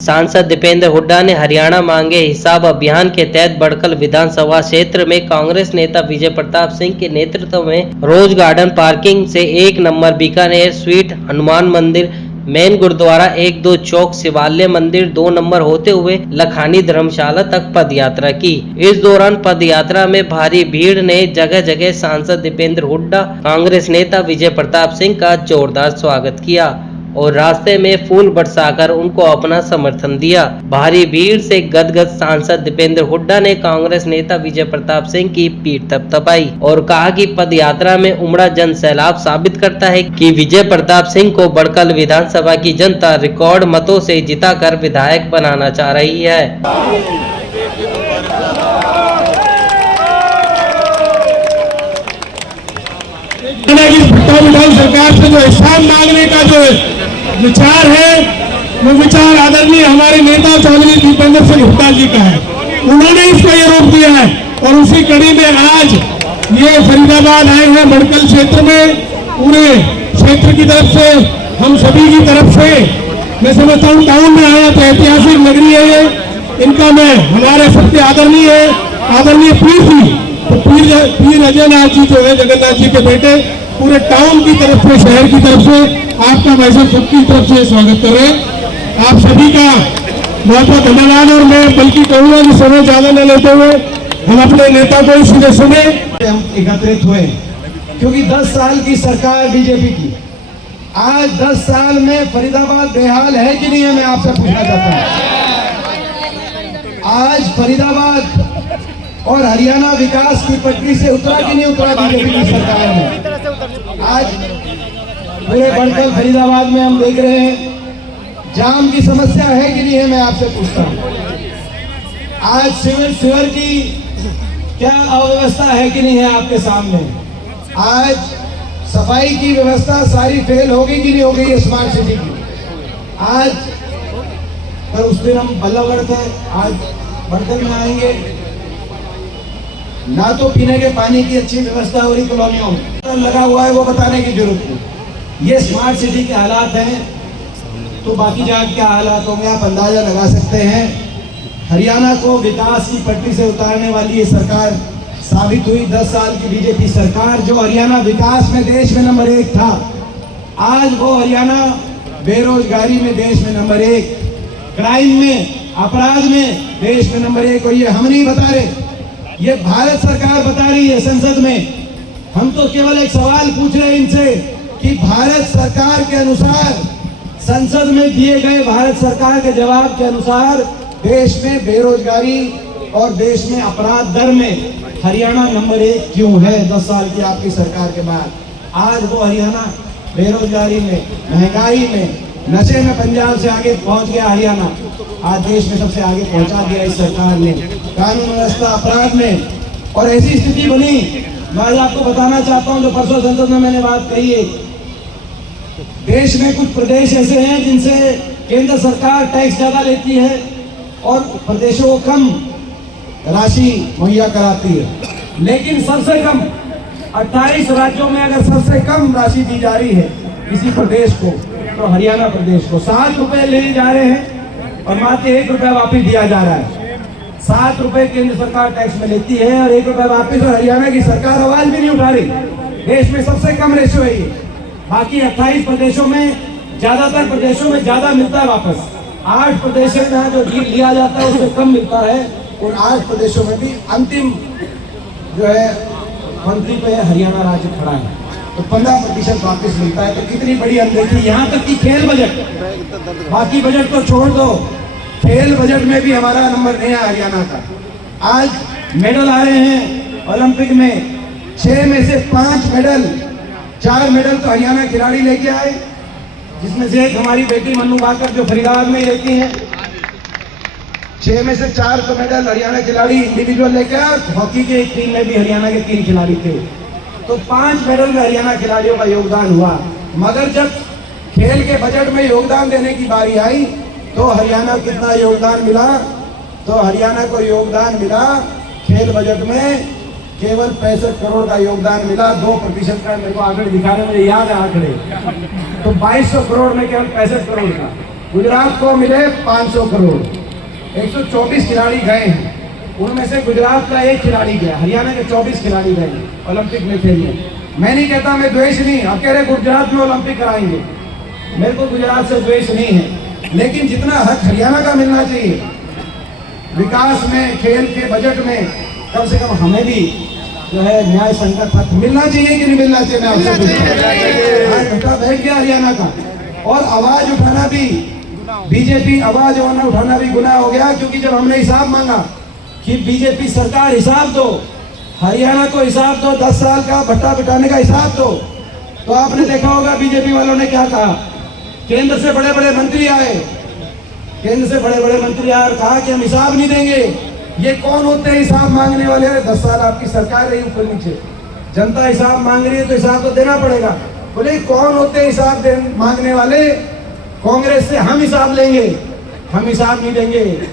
सांसद दीपेंद्र हुड्डा ने हरियाणा मांगे हिसाब अभियान के तहत बड़कल विधानसभा क्षेत्र में कांग्रेस नेता विजय प्रताप सिंह के नेतृत्व में रोज गार्डन पार्किंग से 1 नंबर बीकानेर स्वीट हनुमान मंदिर मेन गुरुद्वारा 1-2 चौक शिवालय मंदिर 2 नंबर होते हुए लखानी धर्मशाला तक पद यात्रा की। इस दौरान पद यात्रा में भारी भीड़ ने जगह जगह सांसद दीपेंद्र हुड्डा कांग्रेस नेता विजय प्रताप सिंह का जोरदार स्वागत किया और रास्ते में फूल बरसाकर उनको अपना समर्थन दिया। भारी भीड़ से गदगद सांसद दीपेंद्र हुड्डा ने कांग्रेस नेता विजय प्रताप सिंह की पीठ थपथपाई और कहा कि पद यात्रा में उमड़ा जन सैलाब साबित करता है कि विजय प्रताप सिंह को बड़कल विधानसभा की जनता रिकॉर्ड मतों से जिताकर विधायक बनाना चाह रही है। सरकार से जो एहसान मांगने का जो विचार है वो विचार आदरणीय हमारे नेता चौधरी दीपेंद्र सिंह हुड्डा जी का है। उन्होंने इसको ये रोक दिया है और उसी कड़ी में आज ये फरीदाबाद आए हैं। बड़कल क्षेत्र में पूरे क्षेत्र की तरफ से हम सभी की तरफ से मैं समझता हूँ टाउन में आया तो ऐतिहासिक नगरी है ये। इनका मैं हमारे सबके आदरणीय पीर जी तो पीर अजयनाथ जी जो है जगन्नाथ जी के बेटे पूरे टाउन की तरफ से शहर की तरफ से आपका वैसे सबकी तरफ से स्वागत कर रहे हैं। आप सभी का बहुत बहुत धन्यवाद। और मैं बल्कि कहूँगा कि समय ज्यादा न लेते हुए हम अपने नेता को इसलिए सुने। हम एकत्रित हुए क्योंकि 10 साल की सरकार बीजेपी की, आज 10 साल में फरीदाबाद बेहाल है कि नहीं है, मैं आपसे पूछना चाहता हूँ। आज फरीदाबाद और हरियाणा विकास की पटरी से उतरा कि नहीं उतरा बीजेपी की सरकार में। आज पूरे बड़कल फरीदाबाद में हम देख रहे हैं जाम की समस्या है कि नहीं है, मैं आपसे पूछता हूँ। आज सिवर की क्या अव्यवस्था है कि नहीं है आपके सामने। आज सफाई की व्यवस्था सारी फेल हो गई कि नहीं हो गई है स्मार्ट सिटी की। आज पर उस दिन हम बल्लभगढ़ थे, आज बड़कल में आएंगे ना तो पीने के पानी की अच्छी व्यवस्था हो रही कॉलोनियों में लगा हुआ है वो बताने की जरूरत नहीं। ये स्मार्ट सिटी के हालात हैं तो बाकी जगह क्या हालात होंगे आप अंदाजा लगा सकते हैं। हरियाणा को विकास की पटरी से उतारने वाली ये सरकार साबित हुई। 10 साल की बीजेपी सरकार जो हरियाणा विकास में देश में नंबर 1 था, आज वो हरियाणा बेरोजगारी में देश में नंबर 1, क्राइम में अपराध में देश में नंबर 1। और ये हम नहीं बता रहे, ये भारत सरकार बता रही है संसद में। हम तो केवल एक सवाल पूछ रहे हैं इनसे कि भारत सरकार के अनुसार, संसद में दिए गए भारत सरकार के जवाब के अनुसार देश में बेरोजगारी और देश में अपराध दर में हरियाणा नंबर 1 क्यों है 10 साल की आपकी सरकार के बाद। आज वो हरियाणा बेरोजगारी में, महंगाई में, नशे में पंजाब से आगे पहुंच गया हरियाणा। आज देश में सबसे आगे पहुंचा दिया इस सरकार ने कानून व्यवस्था अपराध में। और ऐसी स्थिति बनी, मैं आज आपको बताना चाहता हूं जो परसों संसद में मैंने बात कही है। देश में कुछ प्रदेश ऐसे हैं जिनसे केंद्र सरकार टैक्स ज्यादा लेती है और प्रदेशों को कम राशि मुहैया कराती है, लेकिन सबसे कम 28 राज्यों में अगर सबसे कम राशि दी जा रही है किसी प्रदेश को तो हरियाणा प्रदेश को 7 रुपए ले जा रहे हैं और मात्र 1 रुपया वापिस दिया जा रहा है। 7 रुपए केंद्र सरकार टैक्स में लेती है और 1 रुपया वापिस, और हरियाणा की सरकार आवाज भी नहीं उठा रही। देश में सबसे कम रेशो है ये। बाकी 28 प्रदेशों में, ज्यादातर प्रदेशों में ज्यादा मिलता है वापस। 8 प्रदेशों में जो लिया जाता है उससे कम मिलता है। उन 8 प्रदेशों में भी अंतिम जो है पंक्ति पे हरियाणा राज्य खड़ा है, तो 15% वापस मिलता है। तो कितनी बड़ी अनदेखी। यहाँ तक कि खेल बजट, बाकी बजट तो छोड़ दो, खेल बजट में भी हमारा नंबर नहीं है हरियाणा का। आज मेडल आ रहे हैं ओलंपिक में, 6 में से 5 मेडल, 4 मेडल तो हरियाणा खिलाड़ी लेके आए, जिसमें से एक हमारी बेटी मन्नू भाकर जो फरीदाबाद में ही रहती है। 6 में से 4 तो मेडल हरियाणा खिलाड़ी इंडिविजुअल लेके आए। हॉकी के एक टीम में भी हरियाणा के 3 खिलाड़ी थे, तो 5 मेडल में हरियाणा खिलाड़ियों का योगदान हुआ। मगर जब खेल के बजट में योगदान देने की बारी आई तो हरियाणा कितना योगदान मिला, तो हरियाणा को योगदान मिला खेल बजट में केवल 65 करोड़ का योगदान मिला। 2% का मेरे को आंकड़े दिखा रहे, मुझे याद है आंकड़े। तो 2200 करोड़ में केवल 65 करोड़ का, गुजरात को मिले 500 करोड़। 124 खिलाड़ी गए हैं, उनमें से गुजरात का एक खिलाड़ी गया, हरियाणा के 24 खिलाड़ी गए ओलंपिक में खेलने। मैं नहीं कहता, मैं द्वेष नहीं, आप कह रहे गुजरात में ओलंपिक कराएंगे, मेरे को गुजरात से द्वेष नहीं है, लेकिन जितना हक हरियाणा का मिलना चाहिए विकास में, खेल के बजट में, कम से कम हमें भी जो है न्याय संगत हक मिलना चाहिए कि नहीं मिलना चाहिए? मैं आपसे बेटा बैठ गया हरियाणा का, और आवाज उठाना भी, बीजेपी आवाज उठाना भी गुनाह हो गया, क्योंकि जब हमने हिसाब मांगा कि बीजेपी सरकार हिसाब दो, हरियाणा को हिसाब दो, 10 साल का भट्टा बिठाने का हिसाब दो, तो आपने देखा होगा बीजेपी वालों ने क्या कहा। केंद्र से बड़े बड़े मंत्री आए, केंद्र से बड़े बड़े मंत्री आए और कहा कि हम हिसाब नहीं देंगे। ये कौन होते हैं हिसाब मांगने वाले? 10 साल आपकी सरकार रही ऊपर नीचे, जनता हिसाब मांग रही है तो हिसाब तो देना पड़ेगा। बोले कौन होते हैं हिसाब मांगने वाले? कांग्रेस से हम हिसाब लेंगे, हम हिसाब नहीं देंगे।